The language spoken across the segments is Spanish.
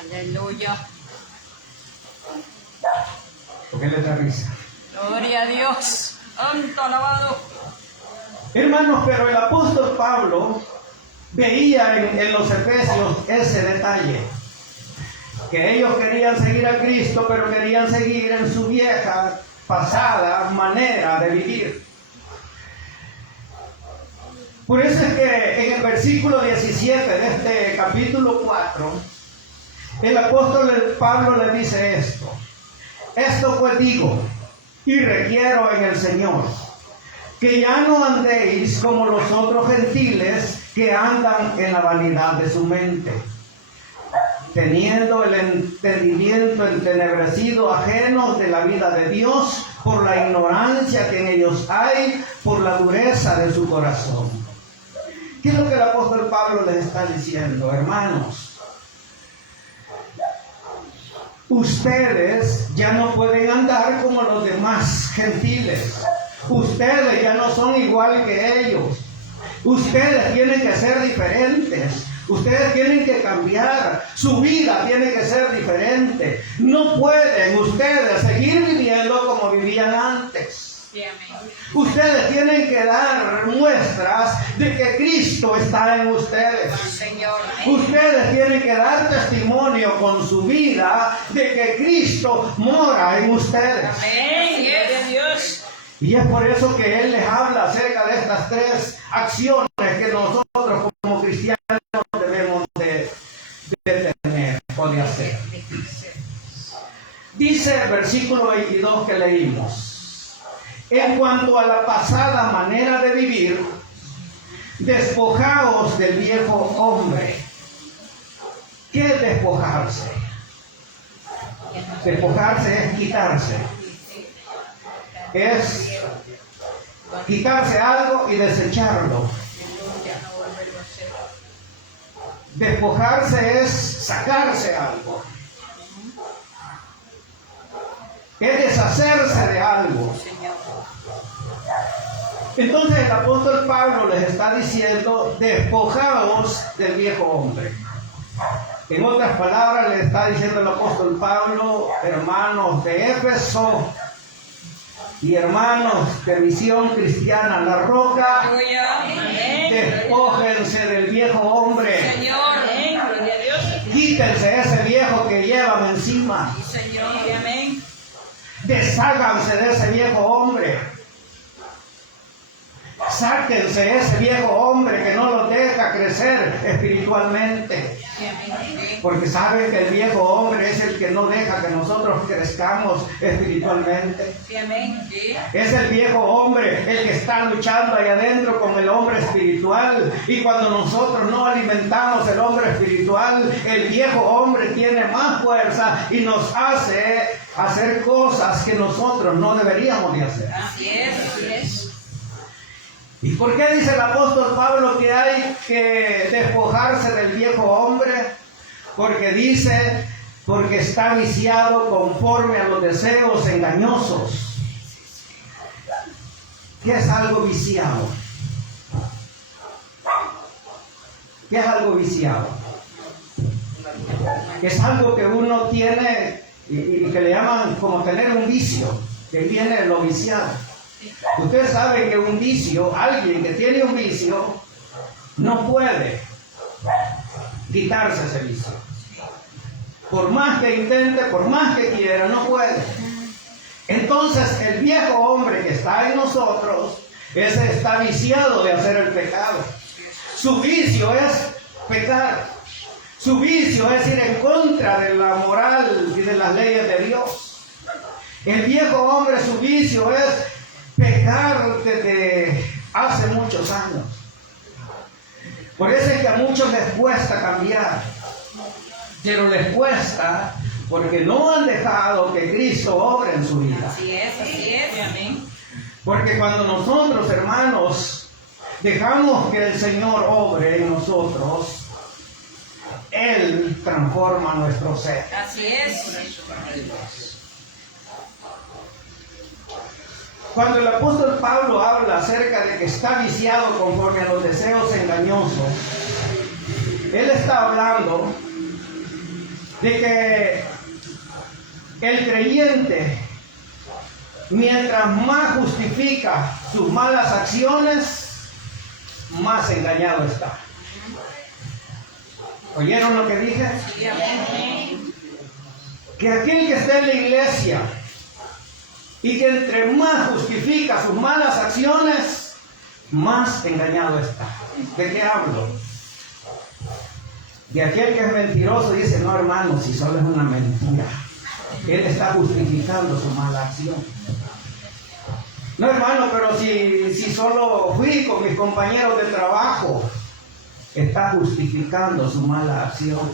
Aleluya. ¿Por qué le da risa? Gloria a Dios. Santo alabado. Hermanos, pero el apóstol Pablo veía en los Efesios ese detalle. Que ellos querían seguir a Cristo, pero querían seguir en su vieja, pasada manera de vivir. Por eso es que en el versículo 17 de este capítulo 4, el apóstol Pablo le dice esto. Esto pues digo y requiero en el Señor, que ya no andéis como los otros gentiles que andan en la vanidad de su mente, teniendo el entendimiento entenebrecido, ajenos de la vida de Dios, por la ignorancia que en ellos hay, por la dureza de su corazón. ¿Qué es lo que el apóstol Pablo les está diciendo, hermanos? Ustedes ya no pueden andar como los demás gentiles. Ustedes ya no son igual que ellos. Ustedes tienen que ser diferentes. Ustedes tienen que cambiar. Su vida tiene que ser diferente. No pueden ustedes seguir viviendo como vivían antes. Ustedes tienen que dar muestras de que Cristo está en ustedes. Ustedes tienen que dar testimonio con su vida de que Cristo mora en ustedes. Y es por eso que Él les habla acerca de estas tres acciones que nosotros como cristianos debemos de tener o de hacer. Dice el versículo 22 que leímos. En cuanto a la pasada manera de vivir, despojaos del viejo hombre. ¿Qué es despojarse? Despojarse es quitarse. Es quitarse algo y desecharlo. Despojarse es sacarse algo. Es deshacerse de algo. Entonces el apóstol Pablo les está diciendo, despojaos del viejo hombre. En otras palabras le está diciendo el apóstol Pablo, hermanos de Éfeso y hermanos de Misión Cristiana La Roca, despójense del viejo hombre. Quítense ese viejo que llevan encima. Desháganse de ese viejo hombre. Sáquense ese viejo hombre que no los deja crecer espiritualmente. Porque saben que el viejo hombre es el que no deja que nosotros crezcamos espiritualmente. Es el viejo hombre el que está luchando ahí adentro con el hombre espiritual. Y cuando nosotros no alimentamos el hombre espiritual, el viejo hombre tiene más fuerza y nos hace hacer cosas que nosotros no deberíamos de hacer. Así es. ¿Y por qué dice el apóstol Pablo que hay que despojarse del viejo hombre? Porque dice, porque está viciado conforme a los deseos engañosos. ¿Qué es algo viciado? ¿Qué es algo viciado? Es algo que uno tiene y que le llaman como tener un vicio, que viene de lo viciado. Usted sabe que un vicio, alguien que tiene un vicio, no puede quitarse ese vicio. Por más que intente, por más que quiera, no puede. Entonces el viejo hombre que está en nosotros, ese está viciado de hacer el pecado. Su vicio es pecar. Su vicio es ir en contra de la moral y de las leyes de Dios. El viejo hombre, su vicio es pecar desde hace muchos años. Por eso es que a muchos les cuesta cambiar. Pero les cuesta porque no han dejado que Cristo obre en su vida. Así es. Amén. Porque cuando nosotros, hermanos, dejamos que el Señor obre en nosotros, Él transforma nuestro ser. Así es. Cuando el apóstol Pablo habla acerca de que está viciado conforme a los deseos engañosos, él está hablando de que el creyente, mientras más justifica sus malas acciones, más engañado está. ¿Oyeron lo que dije? Sí, amén. Que aquel que está en la iglesia y que entre más justifica sus malas acciones, más engañado está. ¿De qué hablo? De aquel que es mentiroso y dice, no hermano, si solo es una mentira. Él está justificando su mala acción. No hermano, pero si solo fui con mis compañeros de trabajo, está justificando su mala acción.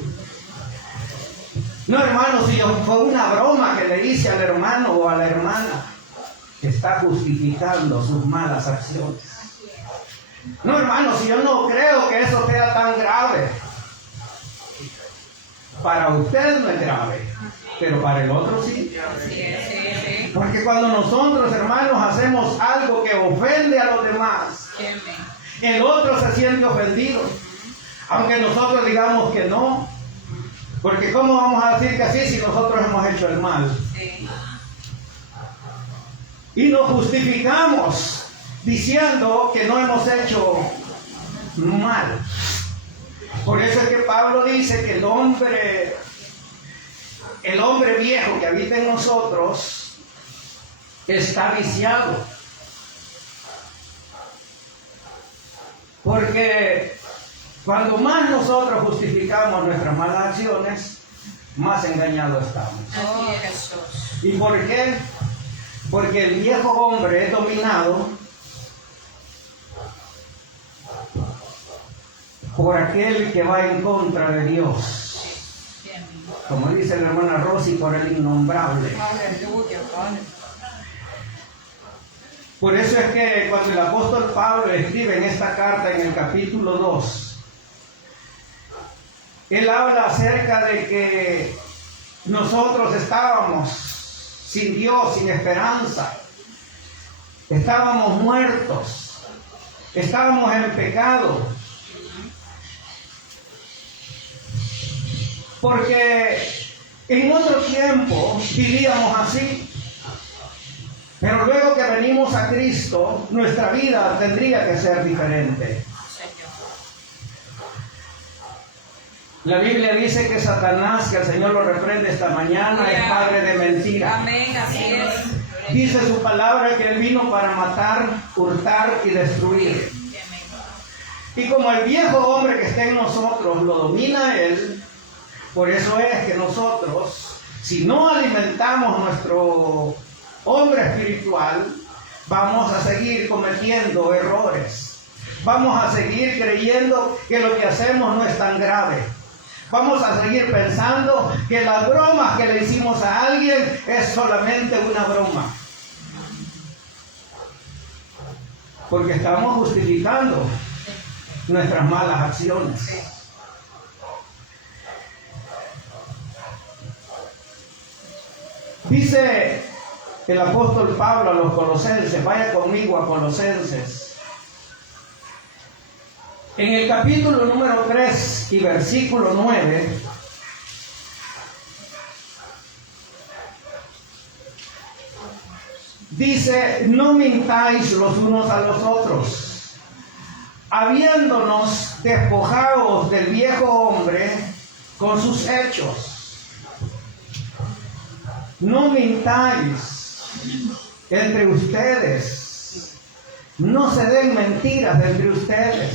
No hermano, si fue una broma que le hice al hermano o a la hermana, está justificando sus malas acciones. No hermano, si yo no creo que eso sea tan grave. Para usted no es grave, pero para el otro sí. Porque cuando nosotros, hermanos, hacemos algo que ofende a los demás, el otro se siente ofendido, aunque nosotros digamos que no. Porque ¿cómo vamos a decir que sí si nosotros hemos hecho el mal? Y nos justificamos diciendo que no hemos hecho mal. Por eso es que Pablo dice que el hombre viejo que habita en nosotros está viciado. Porque cuando más nosotros justificamos nuestras malas acciones, más engañados estamos. Así es, Jesús. ¿Y por qué? Porque el viejo hombre es dominado por aquel que va en contra de Dios. Como dice la hermana Rosy, por el innombrable. Aleluya, Padre. Por eso es que cuando el apóstol Pablo escribe en esta carta en el capítulo 2, él habla acerca de que nosotros estábamos sin Dios, sin esperanza, estábamos muertos, estábamos en pecado, porque en otro tiempo vivíamos así. Pero luego que venimos a Cristo, nuestra vida tendría que ser diferente. La Biblia dice que Satanás, que el Señor lo reprende esta mañana, es padre de mentira. Amén, así es. Dice su palabra que Él vino para matar, hurtar y destruir. Y como el viejo hombre que está en nosotros lo domina Él, por eso es que nosotros, si no alimentamos nuestro hombre espiritual, vamos a seguir cometiendo errores. Vamos a seguir creyendo que lo que hacemos no es tan grave. Vamos a seguir pensando que las bromas que le hicimos a alguien es solamente una broma. Porque estamos justificando nuestras malas acciones. Dice el apóstol Pablo a los colosenses, vaya conmigo a Colosenses. En el capítulo número 3 y versículo 9, dice, no mintáis los unos a los otros, habiéndonos despojados del viejo hombre con sus hechos. No mintáis entre ustedes, no se den mentiras entre ustedes.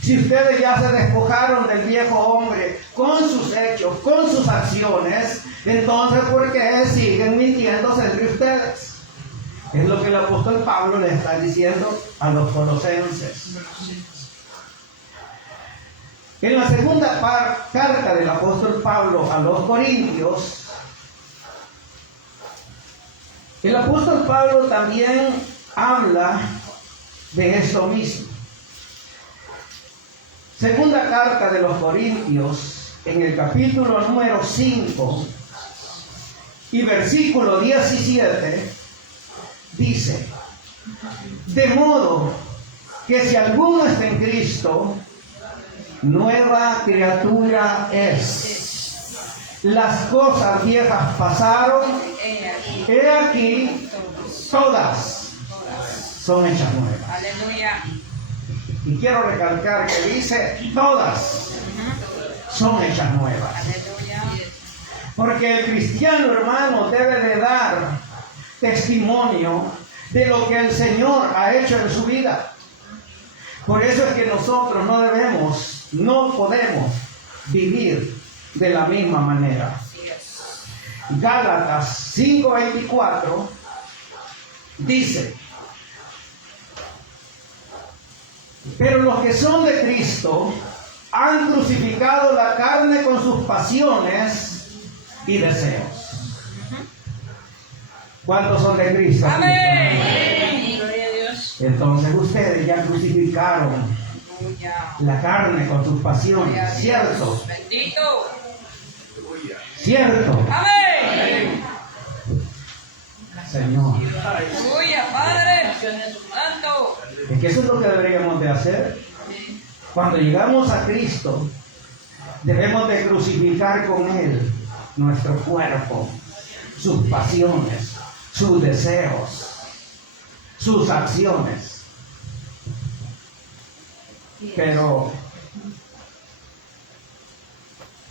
Si ustedes ya se despojaron del viejo hombre con sus hechos, con sus acciones, entonces ¿por qué siguen mintiéndose entre ustedes? Es lo que el apóstol Pablo le está diciendo a los colosenses. En la segunda carta del apóstol Pablo a los corintios, el apóstol Pablo también habla de eso mismo. Segunda carta de los Corintios, en el capítulo número 5 y versículo 17, dice, de modo que si alguno está en Cristo, nueva criatura es. las cosas viejas pasaron, he aquí, todas son hechas nuevas. Aleluya. Y quiero recalcar que dice, todas son hechas nuevas. Aleluya. Porque el cristiano, hermano, debe de dar testimonio de lo que el Señor ha hecho en su vida. Por eso es que nosotros no podemos vivir de la misma manera. Así es. Gálatas 5:24 dice, pero los que son de Cristo han crucificado la carne con sus pasiones y deseos. ¿Cuántos son de Cristo? Amén. Gloria a Dios. Entonces ustedes ya crucificaron Aleluya. la carne con sus Gloria a pasiones, Dios. ¿cierto? Bendito. ¿Cierto? Amén. Señor. Aleluya, Padre. Santo. Es que eso es lo que deberíamos de hacer. Cuando llegamos a Cristo, debemos de crucificar con Él nuestro cuerpo, sus pasiones, sus deseos, sus acciones. Pero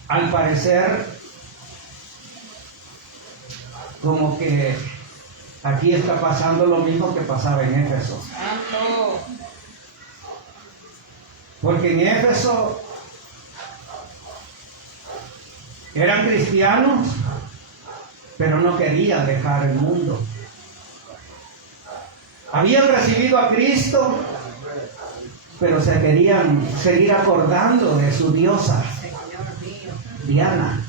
al parecer, como que aquí está pasando lo mismo que pasaba en Éfeso. Santo. Porque en Éfeso eran cristianos, pero no querían dejar el mundo. Habían recibido a Cristo, pero se querían seguir acordando de su diosa, Señor mío. Diana.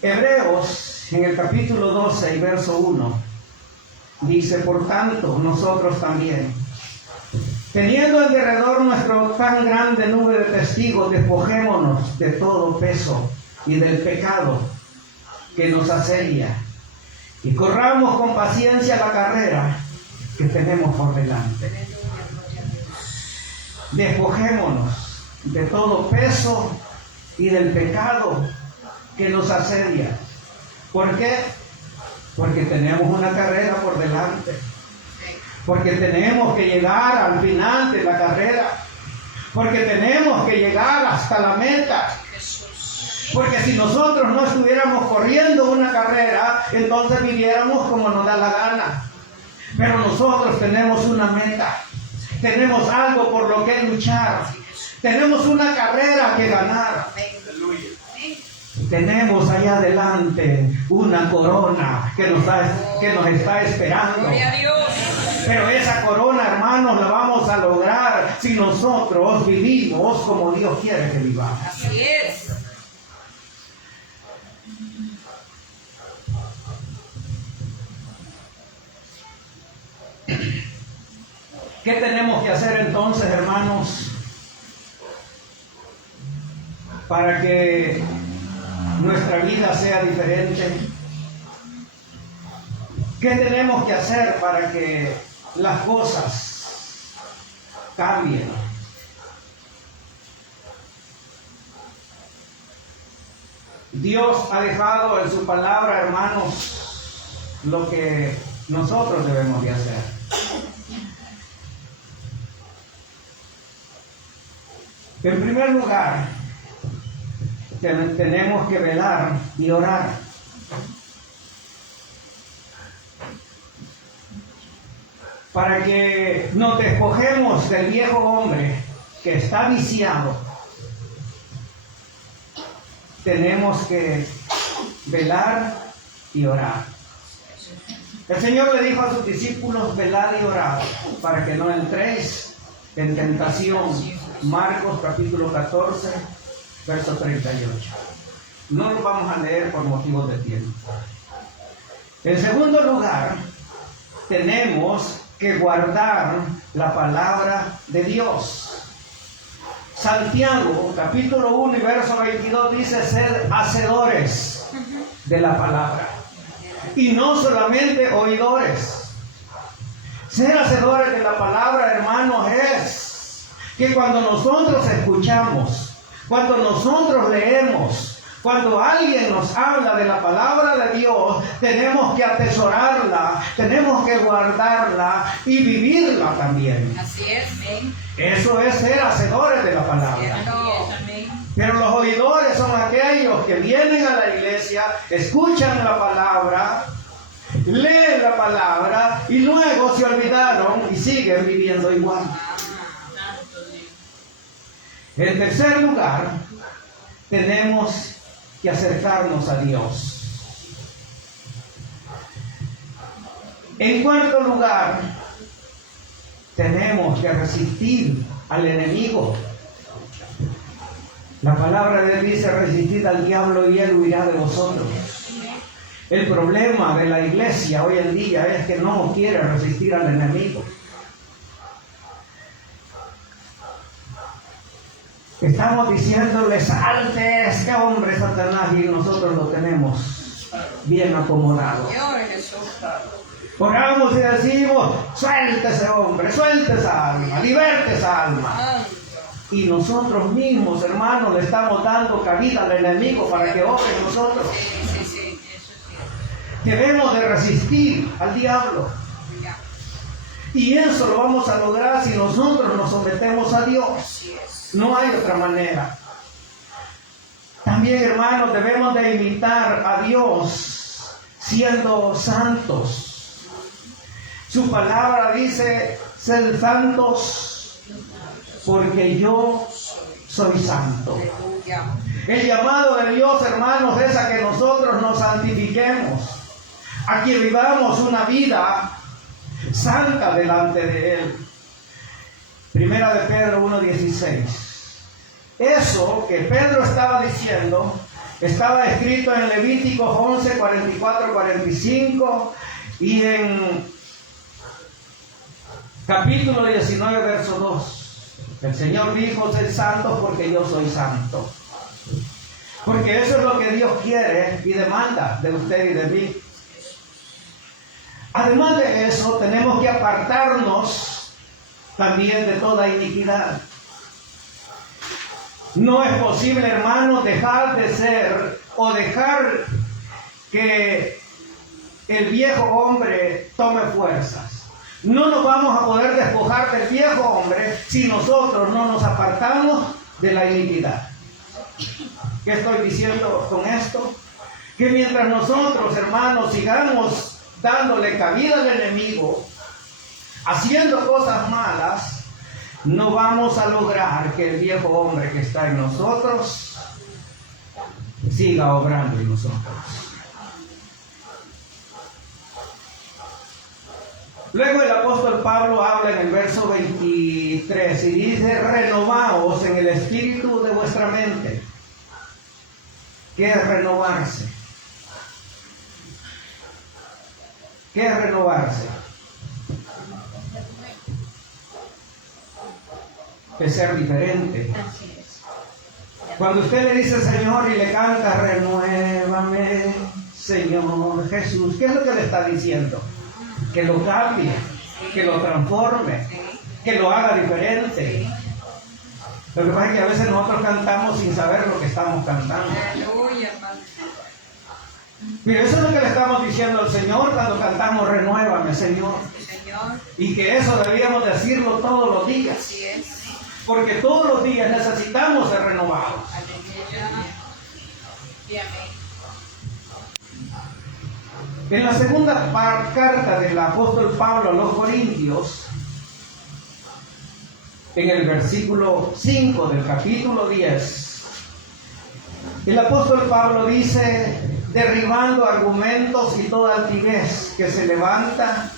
Hebreos, en el capítulo 12 y verso 1, dice, por tanto, nosotros también, teniendo en derredor nuestro tan grande nube de testigos, despojémonos de todo peso y del pecado que nos asedia, y corramos con paciencia la carrera que tenemos por delante. Despojémonos de todo peso y del pecado que nos asedia. ¿Por qué? Porque tenemos una carrera por delante. Porque tenemos que llegar al final de la carrera. Porque tenemos que llegar hasta la meta. Jesús. Porque si nosotros no estuviéramos corriendo una carrera, entonces viviéramos como nos da la gana. Pero nosotros tenemos una meta. Tenemos algo por lo que luchar. Tenemos una carrera que ganar. Tenemos allá adelante una corona que nos está esperando. Gloria a Dios. Pero esa corona, hermanos, la vamos a lograr si nosotros vivimos como Dios quiere que vivamos. Así es. ¿Qué tenemos que hacer entonces, hermanos, para que nuestra vida sea diferente? ¿Qué tenemos que hacer para que las cosas cambien? Dios ha dejado en su palabra, hermanos, lo que nosotros debemos de hacer. En primer lugar, tenemos que velar y orar. Para que nos despojemos del viejo hombre que está viciado, tenemos que velar y orar. El Señor le dijo a sus discípulos, velad y orad, para que no entréis en tentación. Marcos capítulo 14, verso 38. No lo vamos a leer por motivos de tiempo. En segundo lugar, tenemos que guardar la palabra de Dios. Santiago capítulo 1 y verso 22 dice, sed hacedores de la palabra y no solamente oidores. Ser hacedores de la palabra, hermanos, es que cuando nosotros escuchamos, cuando nosotros leemos, Cuando alguien nos habla de la palabra de Dios, tenemos que atesorarla, tenemos que guardarla y vivirla también. Así es. Amén. Eso es ser hacedores de la palabra. Cierto. Pero los oidores son aquellos que vienen a la iglesia, escuchan la palabra, leen la palabra y luego se olvidaron y siguen viviendo igual. En tercer lugar, tenemos que acercarnos a Dios. En cuarto lugar, tenemos que resistir al enemigo. La palabra de Dios dice: resistid al diablo y él huirá de vosotros. El problema de la iglesia hoy en día es que no quiere resistir al enemigo. Estamos diciéndole: salte este hombre, Satanás, y nosotros lo tenemos bien acomodado. Oramos y decimos: suelte ese hombre, suelte esa alma, liberte esa alma. Y nosotros mismos, hermanos, le estamos dando cabida al enemigo para que obre en nosotros. Debemos de resistir al diablo. Y eso lo vamos a lograr si nosotros nos sometemos a Dios. No hay otra manera. También, hermanos, debemos de imitar a Dios siendo santos. Su palabra dice: sed santos porque yo soy santo. El llamado de Dios, hermanos, es a que nosotros nos santifiquemos, a que vivamos una vida santa delante de Él. Primera de Pedro 1:16. Eso que Pedro estaba diciendo estaba escrito en Levítico 11, 44, 45 y en capítulo 19, verso 2. El Señor dijo: sed santos porque yo soy santo. Porque eso es lo que Dios quiere y demanda de usted y de mí. Además de eso, tenemos que apartarnos también de toda iniquidad. No es posible, hermanos, dejar de ser o dejar que el viejo hombre tome fuerzas. No nos vamos a poder despojar del viejo hombre si nosotros no nos apartamos de la iniquidad. ¿Qué estoy diciendo con esto? Que mientras nosotros, hermanos, sigamos dándole cabida al enemigo, haciendo cosas malas, no vamos a lograr que el viejo hombre que está en nosotros siga obrando en nosotros. Luego el apóstol Pablo habla en el verso 23 y dice: renovaos en el espíritu de vuestra mente. ¿Qué es renovarse? ¿Qué es renovarse? Es ser diferente. Cuando usted le dice Señor y le canta: renuévame, Señor Jesús, ¿qué es lo que le está diciendo? Que lo cambie, que lo transforme, que lo haga diferente. Lo que pasa es que a veces nosotros cantamos sin saber lo que estamos cantando. Pero eso es lo que le estamos diciendo al Señor cuando cantamos: renuévame, Señor. Y que eso debíamos decirlo todos los días. Porque todos los días necesitamos ser renovados. En la segunda carta del apóstol Pablo a los Corintios, en el versículo 5 del capítulo 10, el apóstol Pablo dice: derribando argumentos y toda altivez que se levanta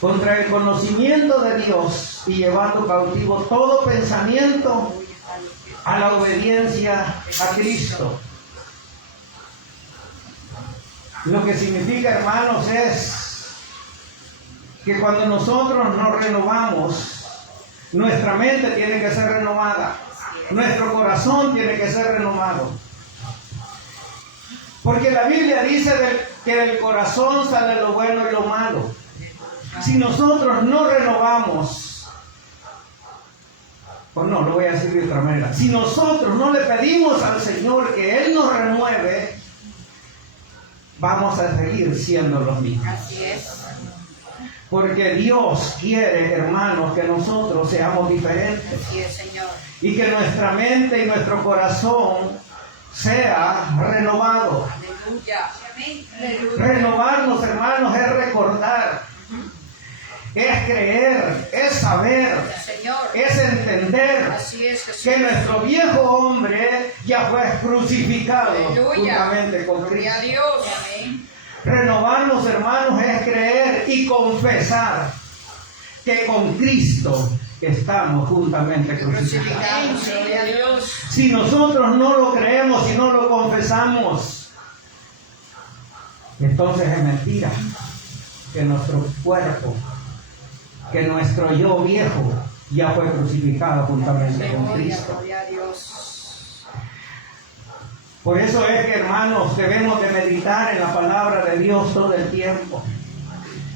contra el conocimiento de Dios y llevando cautivo todo pensamiento a la obediencia a Cristo. Lo que significa, hermanos, es que cuando nosotros nos renovamos, nuestra mente tiene que ser renovada, nuestro corazón tiene que ser renovado. Porque la Biblia dice que del corazón sale lo bueno y lo malo. Si nosotros no renovamos, o no, lo voy a decir de otra manera, si nosotros no le pedimos al Señor que Él nos renueve, vamos a seguir siendo los mismos. Así es. Porque Dios quiere, hermanos, que nosotros seamos diferentes. Así es, Señor. Y que nuestra mente y nuestro corazón sea renovado. Aleluya. Aleluya. Renovarnos, hermanos, es recordar, es creer, es saber, Señor. es entender Así es, Jesús. que nuestro viejo hombre ya fue crucificado Aleluya. juntamente con Gloria a Cristo. Dios. Amén. Renovarnos, hermanos, es creer y confesar que con Cristo estamos juntamente crucificados. Crucificados. Gloria a Dios. Si nosotros no lo creemos y no lo confesamos, entonces es mentira que nuestro cuerpo, que nuestro yo viejo ya fue crucificado juntamente con Gloria, Cristo. gloria a Dios. Por eso es que, hermanos, debemos de meditar en la palabra de Dios todo el tiempo.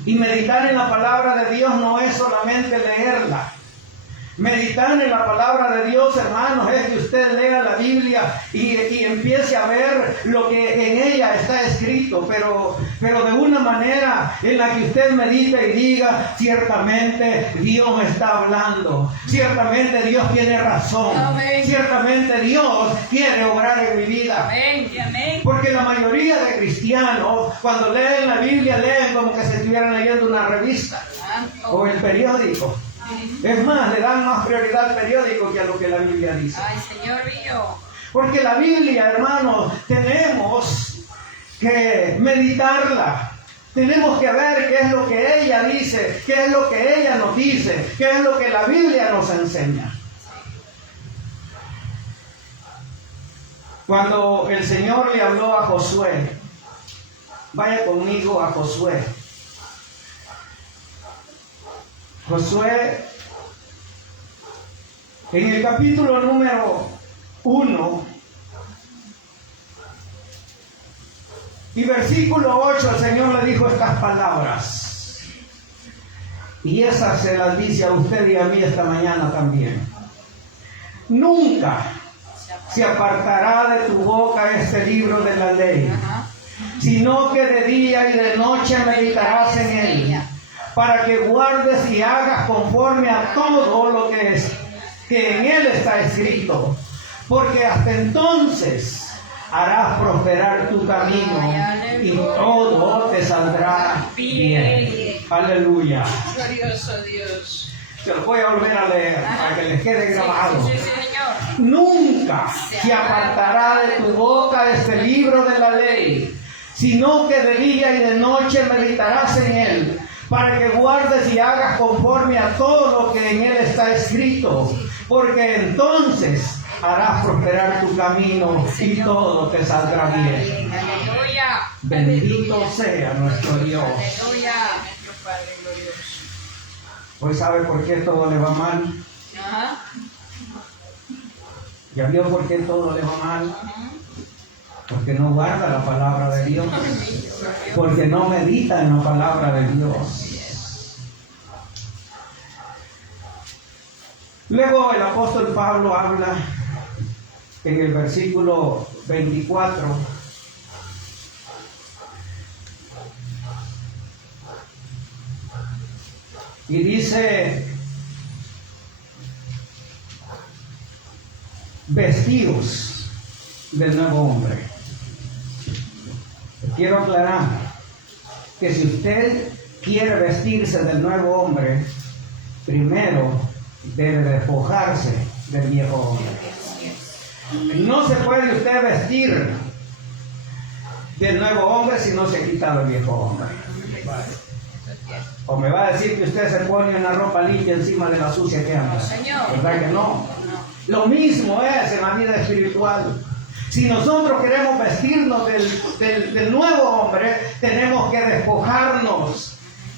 Y meditar en la palabra de Dios no es solamente leerla. Meditar en la palabra de Dios, hermanos, es que usted lea la Biblia y empiece a ver lo que en ella está escrito, pero de una manera en la que usted medite y diga, ciertamente Dios me está hablando, ciertamente Dios tiene razón, Amén. ciertamente Dios quiere obrar en mi vida. Amén. Amén. Porque la mayoría de cristianos, cuando leen la Biblia, leen como que se estuvieran leyendo una revista o el periódico. Es más, le dan más prioridad al periódico que a lo que la Biblia dice. Ay, Señor mío. Porque la Biblia, hermanos, tenemos que meditarla. Tenemos que ver qué es lo que ella dice, qué es lo que ella nos dice, qué es lo que la Biblia nos enseña. Cuando el Señor le habló a Josué, vaya conmigo a Josué. Josué, en el capítulo número 1 y versículo 8, el Señor le dijo estas palabras. Y esas se las dice a usted y a mí esta mañana también. Nunca se apartará de tu boca este libro de la ley, Ajá. sino que de día y de noche meditarás en él, para que guardes y hagas conforme a todo lo que en él está escrito, porque hasta entonces harás prosperar tu camino y todo te saldrá bien. Aleluya. Glorioso Dios. Se lo voy a volver a leer para que les quede grabado. Sí, Señor. Nunca se apartará de tu boca este libro de la ley, sino que de día y de noche meditarás en él, para que guardes y hagas conforme a todo lo que en él está escrito, porque entonces harás prosperar tu camino y todo te saldrá bien. Aleluya. Bendito sea nuestro Dios. Aleluya. Nuestro Padre glorioso. ¿Hoy sabe por qué todo le va mal? Ajá. ¿Ya vio por qué todo le va mal? Porque no guarda la palabra de Dios. Porque no medita en la palabra de Dios. Luego el apóstol Pablo habla en el versículo 24. Y dice, vestidos del nuevo hombre. Quiero aclarar que si usted quiere vestirse del nuevo hombre, primero debe despojarse del viejo hombre. No se puede usted vestir del nuevo hombre si no se ha quitado el viejo hombre. O me va a decir que usted se pone una ropa limpia encima de la sucia que anda. ¿Verdad que no? Lo mismo es en la vida espiritual. Si nosotros queremos vestirnos del nuevo hombre, tenemos que despojarnos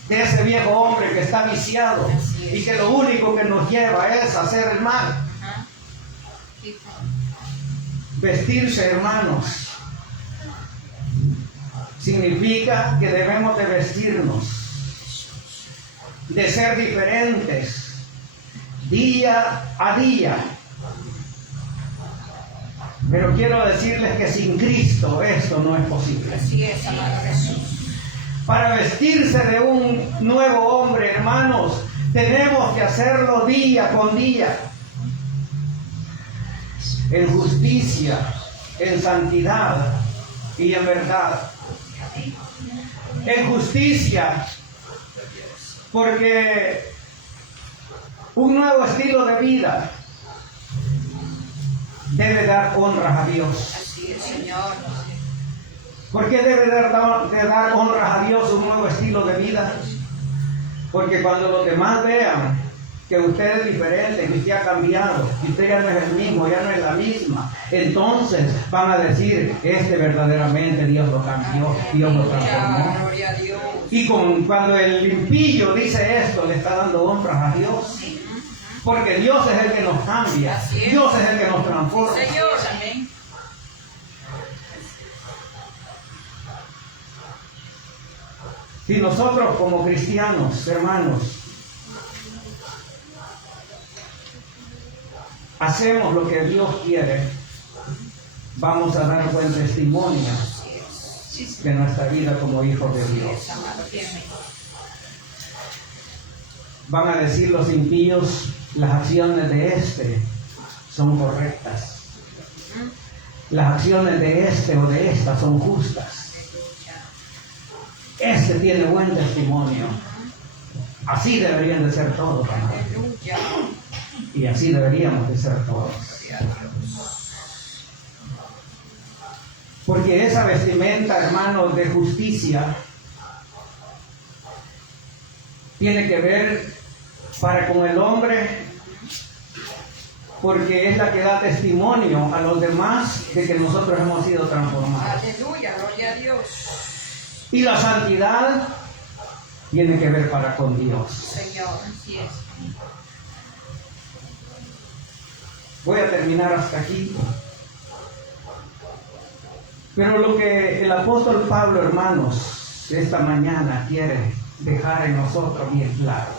de ese viejo hombre que está viciado y que lo único que nos lleva es hacer el mal. Vestirse, hermanos, significa que debemos de vestirnos, de ser diferentes, día a día. Pero quiero decirles que sin Cristo esto no es posible. Así es, amado Jesús. Para vestirse de un nuevo hombre, hermanos, tenemos que hacerlo día con día. En justicia, en santidad y en verdad. En justicia, porque un nuevo estilo de vida debe dar honras a Dios. Así es, Señor. ¿Por qué debe de dar honras a Dios un nuevo estilo de vida? Porque cuando los demás vean que usted es diferente, que usted ha cambiado, que usted ya no es el mismo, ya no es la misma, entonces van a decir, verdaderamente Dios lo cambió, Dios lo transformó. Gloria a Dios. Y cuando el impío dice esto, le está dando honras a Dios. Porque Dios es el que nos cambia, Dios es el que nos transforma. Señor, amén. Si nosotros como cristianos, hermanos, hacemos lo que Dios quiere, vamos a dar buen testimonio de nuestra vida como hijos de Dios. Van a decir los impíos, las acciones de este son correctas. Las acciones de este o de esta son justas. Este tiene buen testimonio. Así deberían de ser todos, amados. Y así deberíamos de ser todos. Porque esa vestimenta, hermanos, de justicia tiene que ver para con el hombre, porque es la que da testimonio a los demás de que nosotros hemos sido transformados. Aleluya, gloria a Dios. Y la santidad tiene que ver para con Dios. Señor, así es. Voy a terminar hasta aquí. Pero lo que el apóstol Pablo, hermanos, esta mañana quiere dejar en nosotros bien claro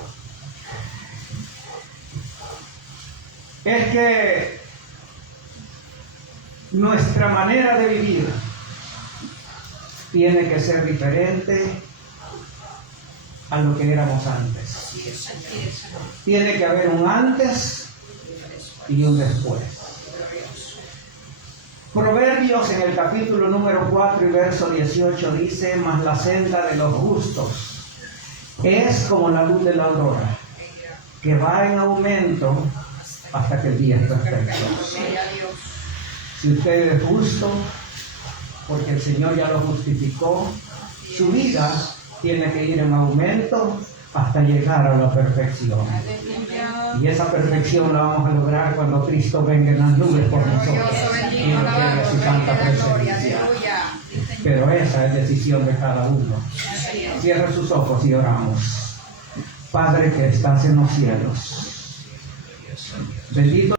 es que nuestra manera de vivir tiene que ser diferente a lo que éramos antes. Tiene que haber un antes y un después. Proverbios en el capítulo número 4 y verso 18 dice: mas la senda de los justos es como la luz de la aurora, que va en aumento hasta que el día es perfecto. Si usted es justo, porque el Señor ya lo justificó, su vida tiene que ir en aumento hasta llegar a la perfección. Y esa perfección la vamos a lograr cuando Cristo venga en las nubes por nosotros y nos lleve a su santa presencia. Pero esa es decisión de cada uno. Cierre sus ojos y oramos. Padre que estás en los cielos, bendito